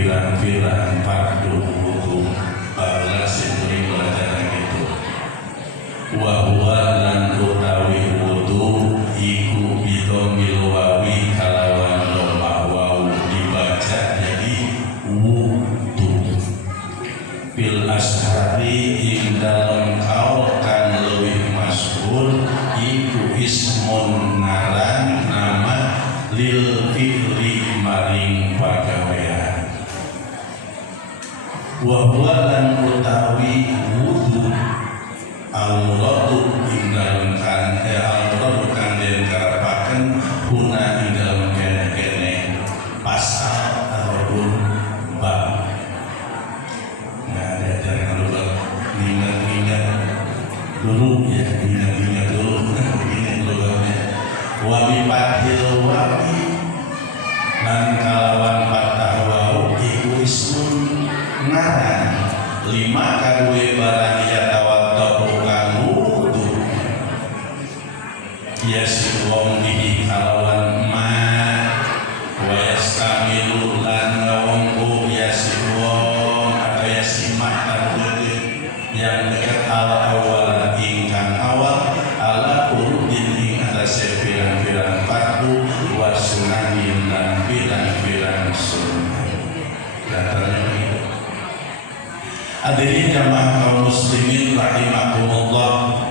pirang-pirang fardu wudu balas sing belajar gitu. Wa huwa lan utawi wudu iku bidomil wawi kalawan domah wawu dibaca jadi wudu. Fil ashari ing dalem kaul kan leuwih masyhur iku ismun ngaran nama lil fi'li maring pagawean. Wa huwa lan utawi wudu al-muradu ing dalem kan al-muradu kan den karepaken guna ing dalem kene-kene pasal ataupun bab. Nah, jangan lupa ingat-ingat dulu ya, ingat-ingat dulu begini logatnya. Wa bi fathil wawi lan kalawan fathah wawu iku ismun ngaran lima kadue barang yasi wong bihi kalawan ma wa yastamilu lan wong yasi wong atau yasi ma yang dekat ala awal ingkang awal ala urudin ing atase pirang-pirang fardu wa sunanin lan pirang-pirang sunnah. Datanya begitu. Hadirin jamaah kaum muslimin rahimakumullah.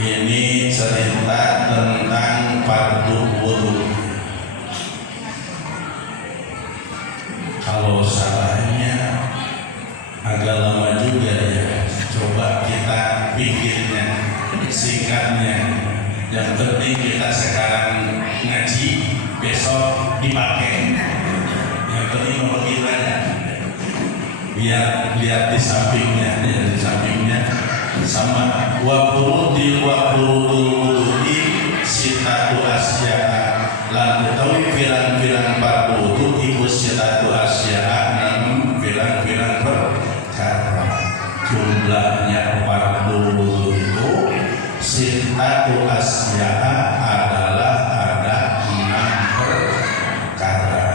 Ini cerita tentang fardu wudu. Kalau salahnya agak lama juga ya. Coba kita pikirnya, singkatnya. Yang penting kita sekarang ngaji, besok dipakai. Yang penting begitu aja. Biar lihat di sampingnya, di sampingnya. Sama wa furudil wudu'i sitatu asya'a lan utawi pirang-pirang fardu wudu iku sitatu asya'a namun pirang-pirang perkara. Jumlahnya fardu wudu itu sitatu asya'a adalah ada 6 perkara.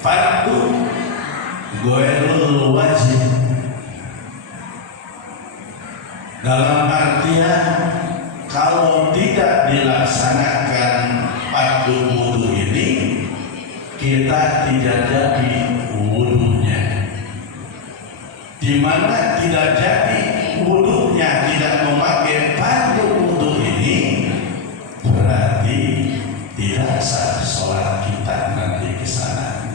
Fardu ghairul wajib dalam artian kalau tidak dilaksanakan fardu wudu ini kita tidak jadi wudunya. Di mana tidak jadi wudunya, tidak memakai fardu wudu ini berarti tidak sah sholat kita nanti ke sana.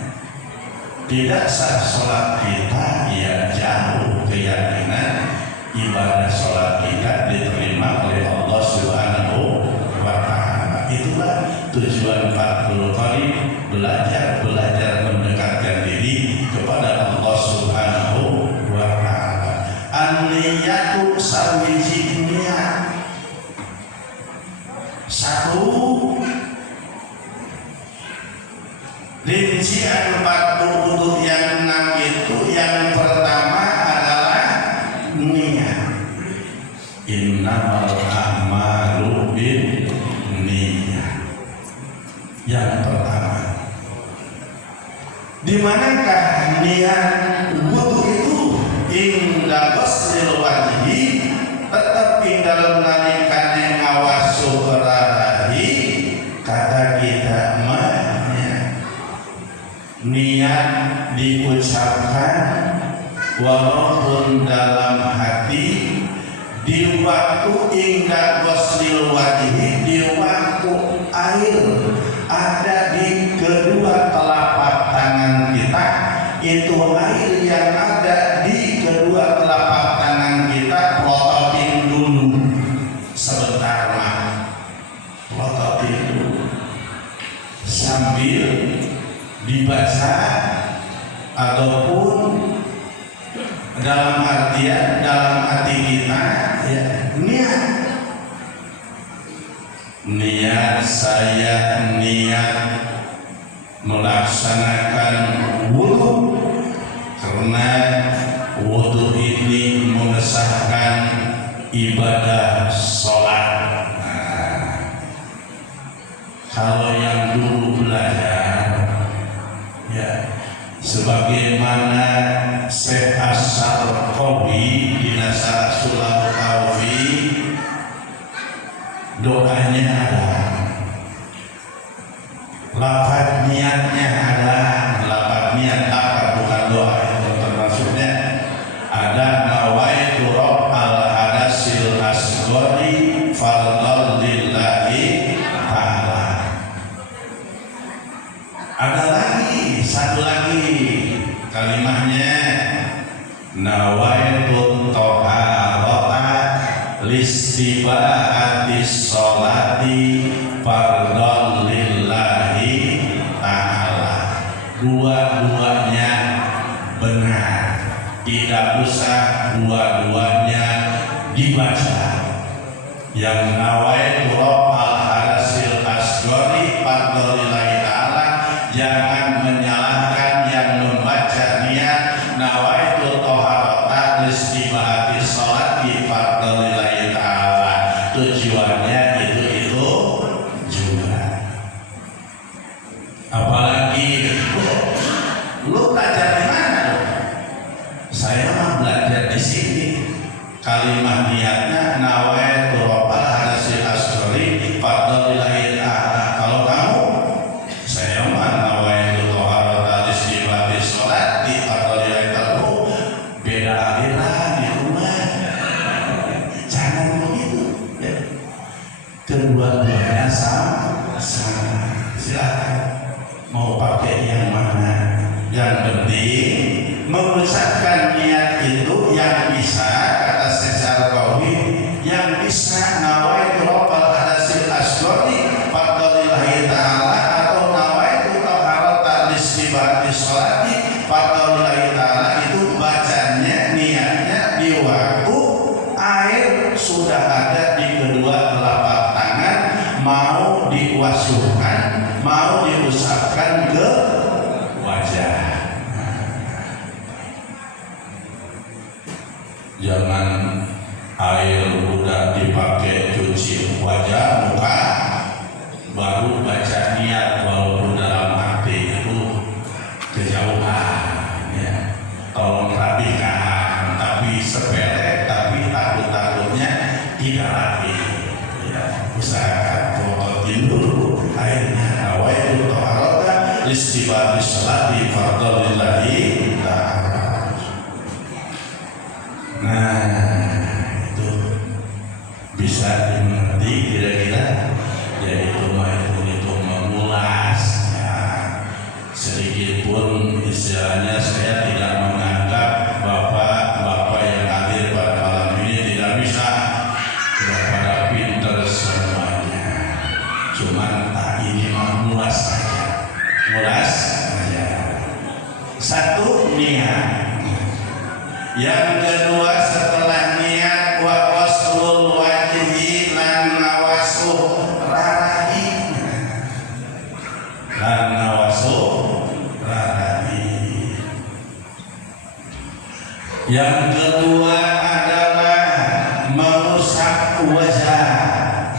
Tidak sah sholat kita, ya jauh keyakinan ibadah sholat kita diterima oleh Allah Subhanahu wa Ta'ala. Itulah tujuan Fathul Qarib, belajar mendekatkan diri kepada Allah Subhanahu wa Ta'ala. An-niyatu sawiji niat. Satu, rincian fardu wudu yang 6 itu yang pertama niat. Innamal a'malu binniyat. Yang pertama, di manakah niat wudu itu? Inda ghuslil wajhi, tetap dalam nalikane ngawasuh rahi. Kata kita niat diucapkan walaupun dalam hati di waktu ingkar ghuslil wajhi, di waktu air ada di kedua telapak tangan kita, itu air yang ada di kedua telapak tangan kita pelototin dulu sebentar mah, pelototin dulu sambil dibaca ataupun dalam artian dalam hati kita ya, niat saya niat melaksanakan wudu karena wudu ini mengesahkan ibadah sholat. Nah, kalau yang dulu belajar sebagaimana Syekh As-Sarqawi di Nasar Sulam Taufiq doanya ada, lafaz niatnya ada. Lafaz niat apa? Bukan doa, itu termasuknya ada nawaitu rabbal hadasil asghari fardhan lillahi ta'ala. Ada lagi, satu lagi kalimatnya nawaitu thaharata listibaatis sholati fardhan lillahi ta'ala. Dua-duanya benar, tidak usah dua-duanya dibaca. Yang nawaitu rabbal hadasil asghari fardhan lillahi ta'ala, jangan menyalahkan yang membaca niat nawaitu thaharata listibaatis sholati fardhan lillahi ta'ala, tujuannya itu juga. Apalagi lu belajar di mana? Saya mah belajar di sini. Kalimat niatnya nawaitu rabbal hadasil asghari fardhan lillahi ta'ala. Kalau kamu, saya mah nawaitu thaharata listibaatis sholati fardhan lillahi ta'ala. Beda aliran di rumah. Jangan begitu ya. Kedua-duanya sama. Silakan mau pakai yang mana. Yang penting mengucapkan niat itu yang bisa, kata Syekh Sarqawi, yang bisa nawaitu rabbal hadasil asghari fardhan lillahi ta'ala atau nawaitu thaharata listibaatis sholati fardhan lillahi ta'ala, itu bacanya niatnya di waktu air sudah ada di kedua telapak tangan, mau diwasuhkan, mau diusapkan ke wajah. Jangan air udah dipakai cuci wajah muka baru baca niat, walaupun dalam hati itu kejauhan ya. Tolong rapikan, tapi sepele, tapi takut-takutnya tidak rapi ya. Usahakan prototin dulu airnya. Nawaitu thaharata listibaatis sholati fardhan lillahi ta'ala. Nah, itu bisa dimengerti kira-kira, yaitu itu mengulas ya. Sedikit pun istilahnya saya tidak menganggap bapak-bapak yang hadir pada malam ini tidak bisa, tidak pada pinter semuanya. Cuman ini mengulas saja, ngulas saja. Satu, niat. Yang kedua setelah niat wa waslul wajhi lan nawasuh rarahi, lan nawasuh rarahi. Yang kedua adalah mengusap wajah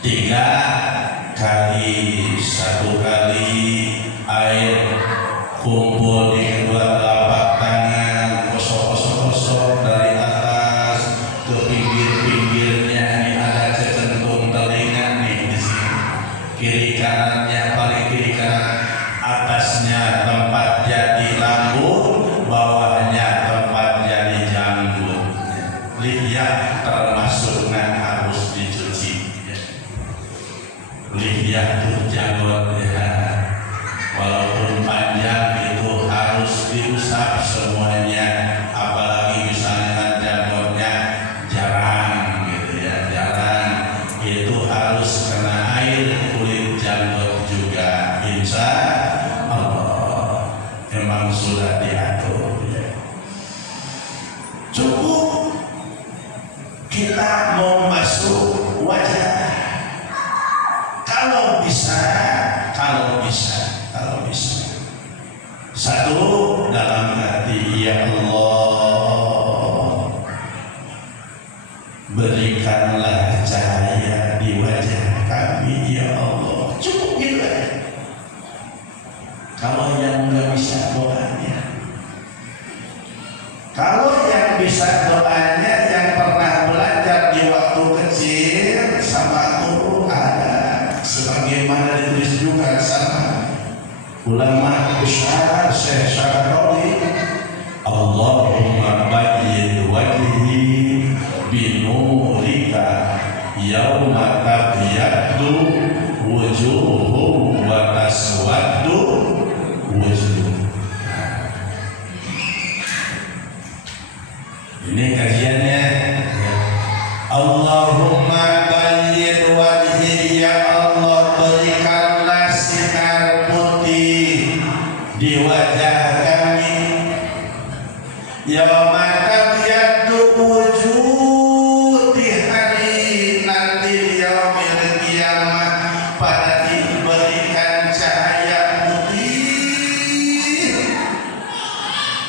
3 kali, 1 kali air kumpul di kedua telapak tangan, kosok dari atas ke pinggir-pinggirnya. Ini ada cecentung telinga nih di sini. Kiri kanannya, paling kiri kanan, atasnya tempat jadi rambut, bawahnya tempat jadi janggut. Lihya termasuknya harus dicuci. Lihya itu janggut ya. Walaupun panjang itu harus diusap semuanya, apalagi misalnya janggutnya jarang gitu ya, jarang, itu harus kena air kulit janggut juga, insya Allah. Memang sudah diatur ya. Cukup kita mau masuk wajah, kalau bisa. Satu, dalam hati, ya Allah, berikanlah cahaya di wajah kami, ya Allah. Cukup gitu ya. Kalau yang nggak bisa doanya, kalau yang bisa doanya, yang pernah belajar di waktu kecil sama guru ada, sebagaimana ditulis juga sama ulama besar Syekh Syarqawi, Allahumma bayyin wajhi binurika yauma tabyaddu wujuhum wa taswaddu wujuh. Ini kajiannya. Allahumma bayyin wajhi, ya Allah berikanlah sinar putih di wajah kami. Yauma tabyaddu wujuh, di hari nanti yaumil qiyamah, pada diberikan cahaya putih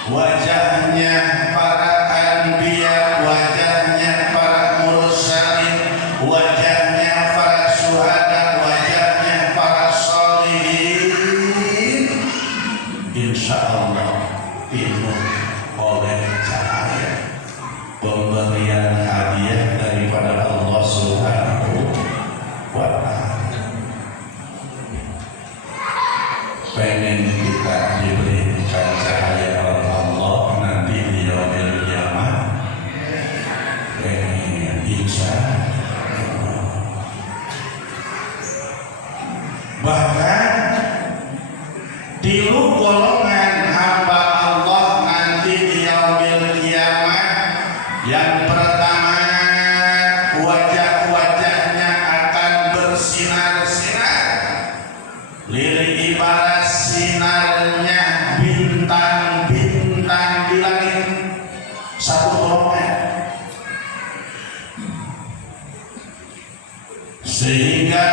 wajahnya para anbiya, wajahnya para mursalin, wajahnya para syuhada, wajahnya para sholihin. Insyaallah penuh oleh cahaya pemberian hadiah daripada Allah Subhanahu wa ta'ala. Pengen kita diberikan cahaya oleh Allah nanti di yaumil qiyamah, pengen insyaallah. Bahkan tilu golongan hamba Allah nanti di yaumil qiyamah. Yang pertama, wajah-wajahnya akan bersinar-sinar, lirik ibarat sinarnya bintang-bintang di langit. Satu golongan. Sehingga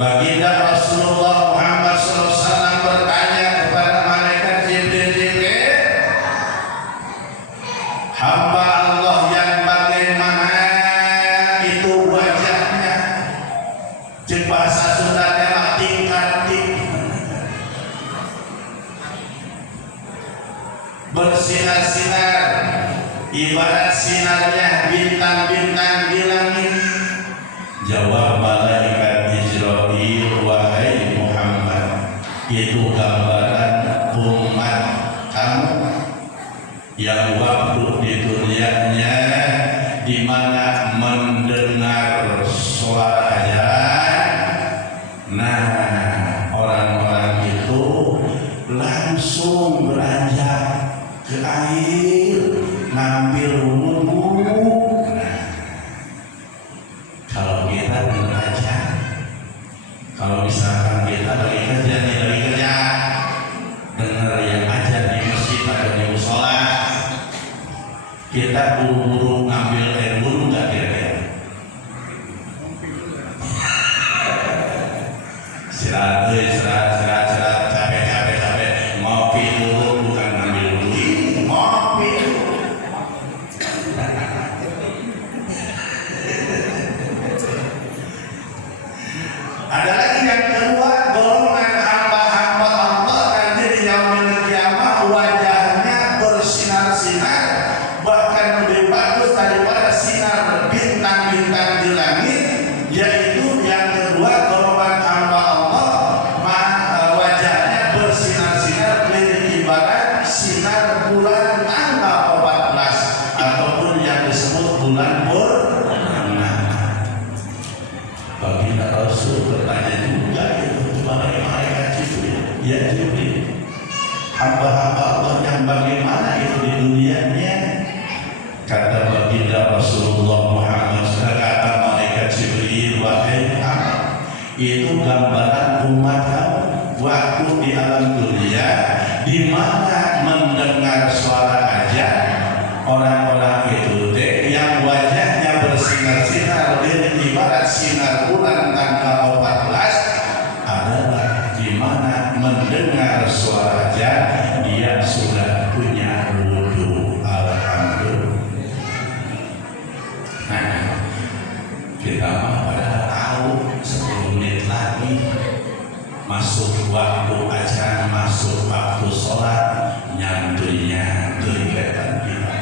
baginda Rasulullah Muhammad SAW bertanya kepada malaikat Jibril, hamba Allah yang bagaimana itu wajahnya? Cek bahasa Sunda adalah tingkat-tingkat, bersinar-sinar, ibarat sinarnya bintang-bintang di langit. Jawab malaikat Israil, wahai Muhammad, itu gambaran umat kamu yang waktu di dunianya di mana mendengar suara azan, nah orang-orang itu langsung beranjak ke air ngambil wudhu. Nah, kalau kita dengar aja, kalau misalkan kita lagi kerja, dengar yang aja di masjid atau di musola, kita buru-buru ngambil air wudhu nggak kira-kira? Istirahat, capek, ngopi dulu, bukan ngambil wudhu, ngopi dulu. Ada lagi yang kedua, golongan hamba-hamba Allah nanti di yaumil qiyamah wajahnya bersinar-sinar, bahkan lebih bagus daripada sinar bintang-bintang di langit. Yaitu yang kedua, golongan hamba Allah wajahnya bersinar-sinar, ibarat sinar bulan tanggal 14 ataupun yang disebut bulan purnama. Baginda Rasul bertanya juga itu kepada malaikat Jibril, ya Jibril, hamba-hamba Allah yang bagaimana itu di dunianya? Kata baginda Rasulullah Muhammad, kata malaikat Jibril, wahai Muhammad, itu gambaran umat kamu waktu di alam dunia, di mana mendengar suara azan, orang-orang itu yang wajahnya bersinar-sinar, ibarat sinar bulan tanggal 14, adalah di mana mendengar suara azan dia sudah punya wudhu. Alhamdulillah. Nah, kita pada tahu 10 menit lagi masuk waktu ajan, masuk waktu sholat, nyantuinya kelihatan kita.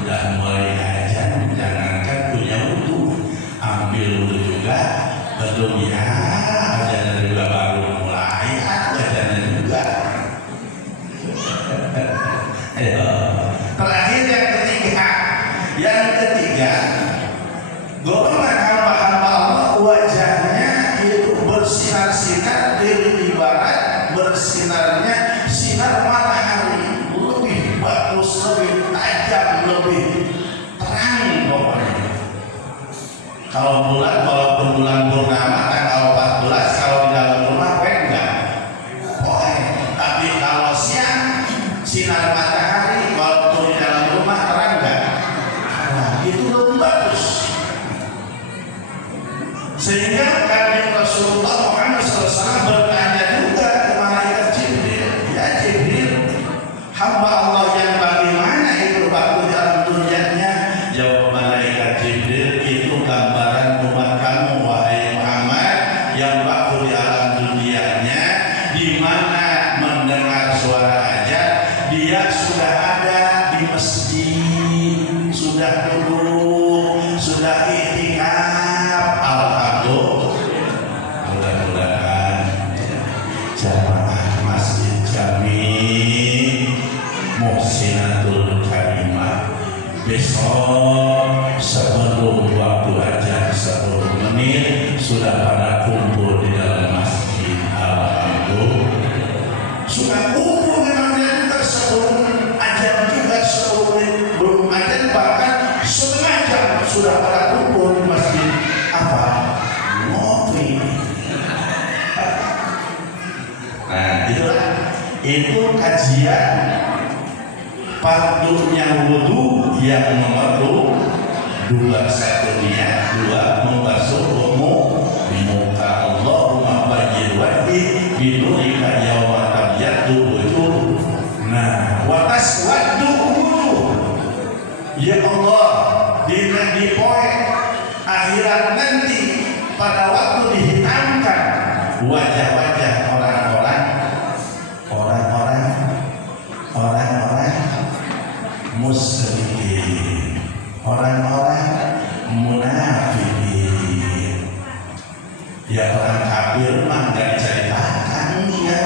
Udah mulai ajan, jangankan punya wudu, ambil wudu juga, belum ya, ajannya juga baru mulai, ajannya juga. Terakhir yang ketiga, golongan hamba-hamba Allah wajahnya itu bersinar-sinar dari ibarat bersinarnya sinar matahari, lebih bagus, lebih tajam, lebih terang pokoknya. Kalau bulan, walaupun bulan purnama tanggal 14, kalau di dalam rumah enggak boleh. Tapi kalau siang sinar matahari, walaupun di dalam rumah terang enggak, nah, itu lebih bagus. Sehingga Kanjeng Rasulullah Muhammad SAW bertanya juga ke malaikat Jibril, ya Jibril, hamba Allah yang bagaimana itu waktu dalam dunianya? Jawab malaikat Jibril, itu gambaran umat kamu wahai Muhammad, yang waktu di alam dunianya di mana mendengar suara azan dia sudah ada di masjid, sudah duduk, sudah i'tikaf. Mudah-mudahan jamaah Masjid Jami Muhsinatul Karimah besok sebelum waktu ajan 10 menit sudah pada kumpul di dalam masjid. Alhamdulillah sudah kumpul, memang juga sebelum ajan juga 10 menit belum ajan, bahkan setengah jam sudah pada kumpul di masjid. Apa? Ngopi. Nah itulah, itu kajian fardunya wudu yang nomor 2, satu niat, 2 membasuh muka. Allahumma bayyid wajhi binurika yawma tabyaddu wujuh. Nah, wa taswaddu wujuh. Ya Allah, di poin akhirat nanti pada waktu dihitamkan wajah-wajah orang-orang musyrikin, orang-orang munafikin. Ya orang kafir mah nggak diceritakan ya.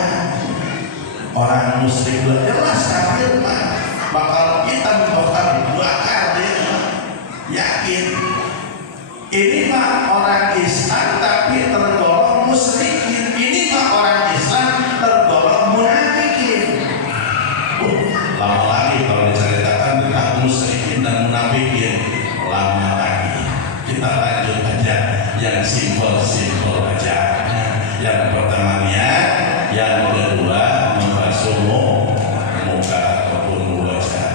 Orang musyrik jelas kafir mah bakal bakar dia, yakin. Ini mah orang Islam tapi tergolong musyrikin. Ini mah orang Islam tergolong munafikin. Lama lagi kalau diceritakan tentang musyrikin dan munafikin, lama lagi. Kita lanjut aja yang simpel-simpel aja. Yang pertama niat, yang kedua membasuh muka ataupun wajah.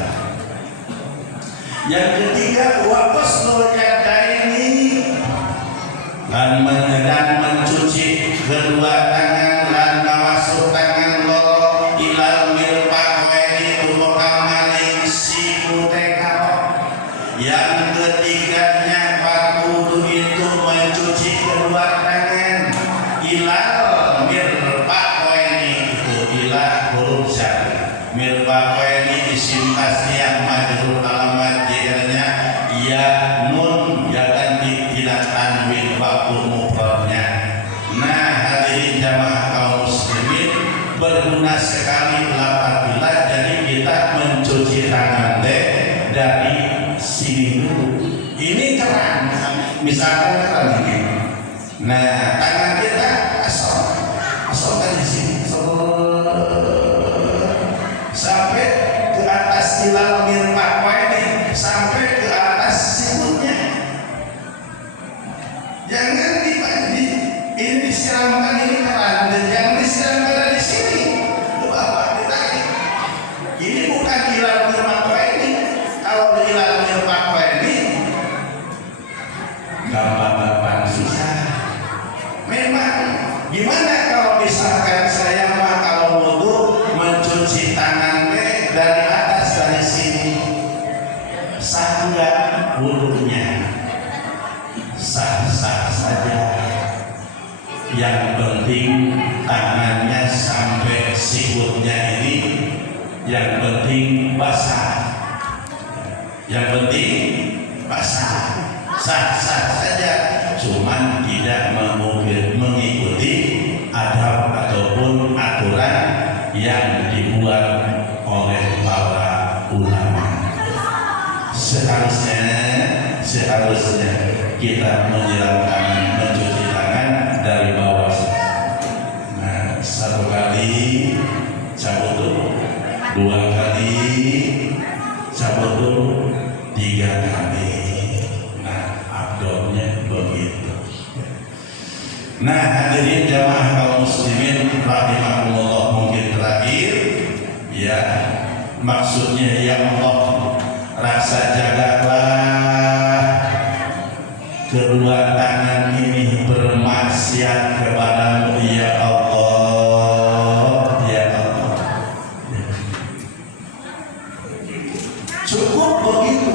Yang ketiga waqaslul yadaini, dan mencuci kedua tangan dan masuk tangan loro ilal mirfaqaini tumukamani siku tekaro. Yang ketiganya wudu itu mencuci kedua tangan ilal mirfaqaini, itu ila huruf syad. Mirfaqaini isim tasniyah majrur alamat jarnya ya nun, ya ganti tidak tanwin waktu mufradnya. Nah, hadirin jamaah kaum muslimin, berguna sekali apabila jadi kita mencuci tangan dari sini dulu. Ini keran, misalkan keran ini. Nah, tangan kita asal dari sini sampai ke atas ilal mirfaqaini, sampai ke atas sikutnya. Jangan ini disiramkan ini keran, dan jangan disiramkan dari sini. Bapak ditarik. Ini bukan ilal mirfaqaini. Kalau ilal mirfaqaini gampang susah. Memang gimana kalau misalkan saya mah kalau wudu mencuci tangan dari atas dari sini, sah enggak wudunya? Sah-sah saja. yang penting tangannya sampai sikutnya ini, yang penting basah, yang penting basah, sah-sah saja, cuman tidak mengikuti adab ataupun aturan yang dibuat oleh para ulama. Seharusnya kita menyiramkan, mencuci tangan dari bawah. Nah, satu kali cabut dulu, dua kali cabut dulu, tiga kali. Nah, abdomnya begitu. Nah, hadirin jamaah kaum muslimin rahimakumullah, mungkin terakhir ya, maksudnya ya Allah, rasa jagalah kedua tangan ini bermaksiat kepadamu ya Allah, ya Allah. Cukup begitu.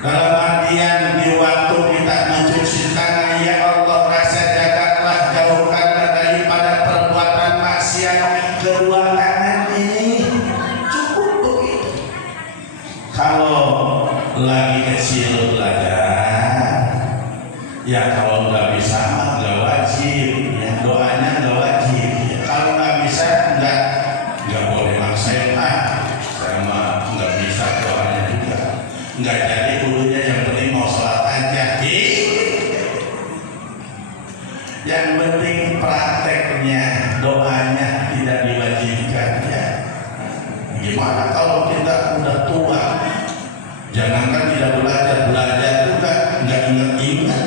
Dalam artian di waktu kita mencuci tangan, ya Allah, rasa jagalah, jauhkanlah daripada perbuatan maksiat kedua tangan ini. Cukup begitu. Kalau lagi kecil belajar, ya kalau nggak bisa mah nggak wajib, ya doanya nggak wajib. Ya, kalau nggak bisa nggak boleh maksain, saya mah nggak bisa doanya juga, nggak jadi dulunya, yang penting mau sholat aja. Yang penting prakteknya, doanya tidak diwajibkan ya. Gimana kalau kita udah tua? Jangankan tidak belajar juga nggak ingat-ingat.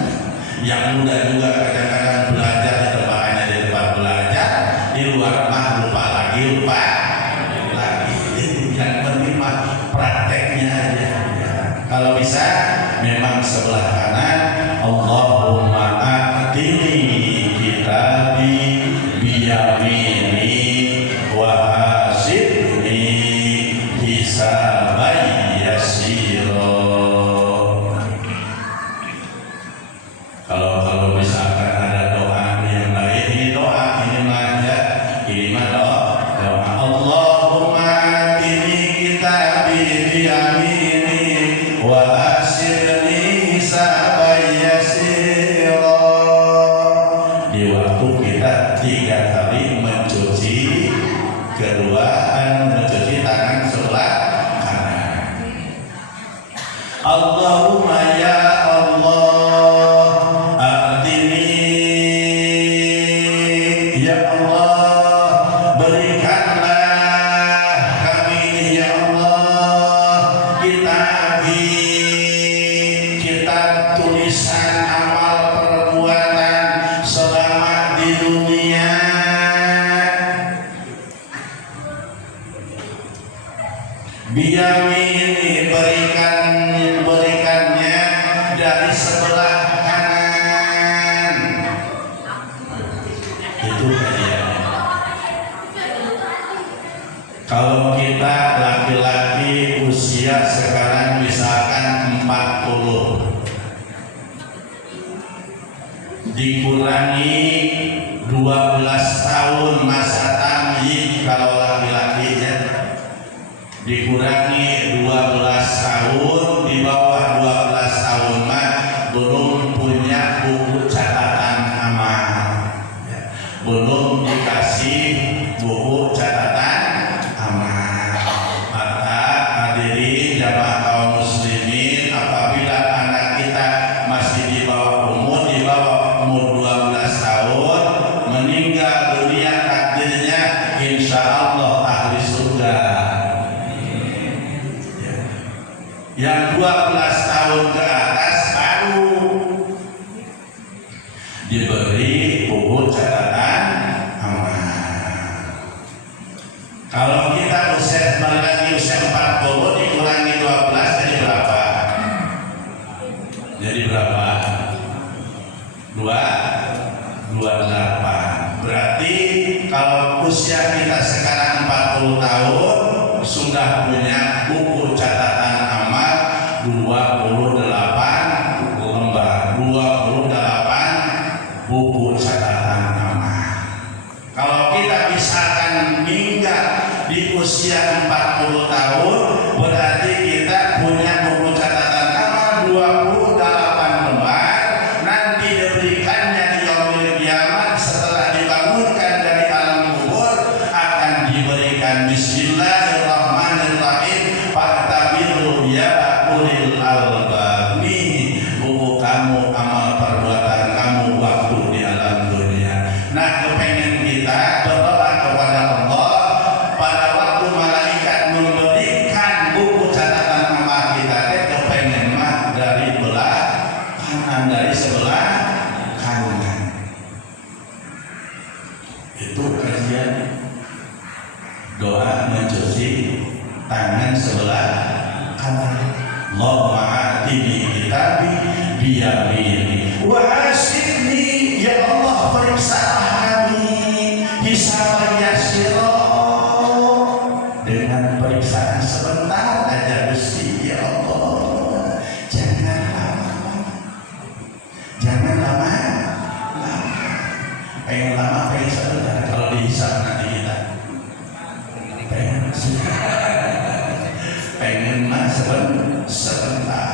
Yang muda juga kadang-kadang belajar di tempatnya, di tempat belajar, di luar mah lupa lagi. Yang penting mah prakteknya aja. Kalau bisa memang sebelah kanan, Allahumma a'tini kitabi biyamini wa hasibni hisaban yasira. Kalau misalkan ada doa yang lain, ini doa, ini mah doa. Allahumma atini kitabi biyamini wa hasibni hisaban yasira. Di waktu kita 3 kali mencuci mencuci tangan sebelah kanan. Allahumma ya Allah, ya Allah, berikanlah kami ini ya Allah kitab tulisan amal perbuatan selama di dunia. Biyamini, berikannya dari sebelah kanan. Itu kajiannya. Kalau kita laki-laki usia sekarang misalkan 40, dikurangi 12 tahun masa tamyiz kalau laki-lakinya, dikurangi 12 tahun, di bawah 12 tahun mah belum punya buku catatan amal, belum dikasih buku catatan amal. Maka hadirin jamaah kaum muslimin, apabila anak kita masih di bawah umur 12 tahun, meninggal dunia, takdirnya insya Allah ahli surga. Yang 12 tahun ke atas baru diberi buku catatan amal. Kalau kita usia 40 dikurangi 12 jadi berapa? Jadi berapa? 28. Berarti kalau usia kita sekarang 40 tahun, sudah punya buku catatan amal 28 lembar, 28 buku catatan amal. Kalau kita misalkan meninggal di usia 40 tahun, berarti kita punya buku catatan amal 28 lembar. Nanti diberikannya di yaumil kiamat setelah dibangunkan dari alam kubur, akan diberikan bismillahirrahmanirrahim, fa'tabiru ya ulil albab. Nih buku kamu, amal perbuatan kamu waktu di alam dunia. Nah, kepengen kita berdoa kepada Allah pada waktu malaikat memberikan buku catatan amal kita, kepengen mah dari belah kanan, dari sebelah kanan. Itu kajian doa mencuci tangan sebelah kanan. Allahumma atini kitabi biyamini wa hasibni, ya Allah periksalah kami hisaban yasira, dengan periksaan sebentar aja Gusti ya Allah. Jangan lama, jangan lama. Pengen lama, pengen sebentar. Kalau dihisab nanti kita pengen mah sebentar.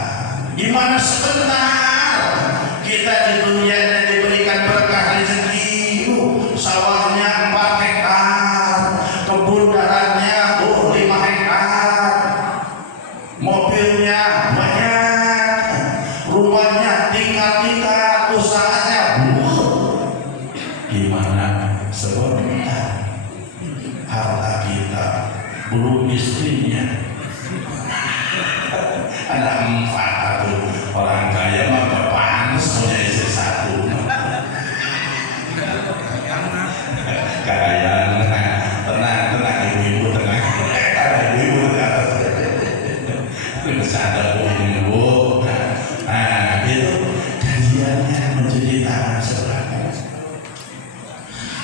Gimana sebentar? Kita di dunia dan diberikan berkah rezeki. Sawahnya 4 hektar, kebun daratnya 5 hektar, mobilnya banyak, rumahnya tingkat-tingkat, usahanya gimana sebentar? Harta kita belum istrinya ada 4 tuh. Orang kaya mah berpanas punya istri 1. Kekayaan tenang ibu-ibu tenang. Ibu-ibu bisa ada ibu. Nah itu kajiannya mencuci tangan sebelah.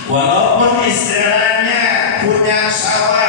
Walaupun istilahnya punya sawah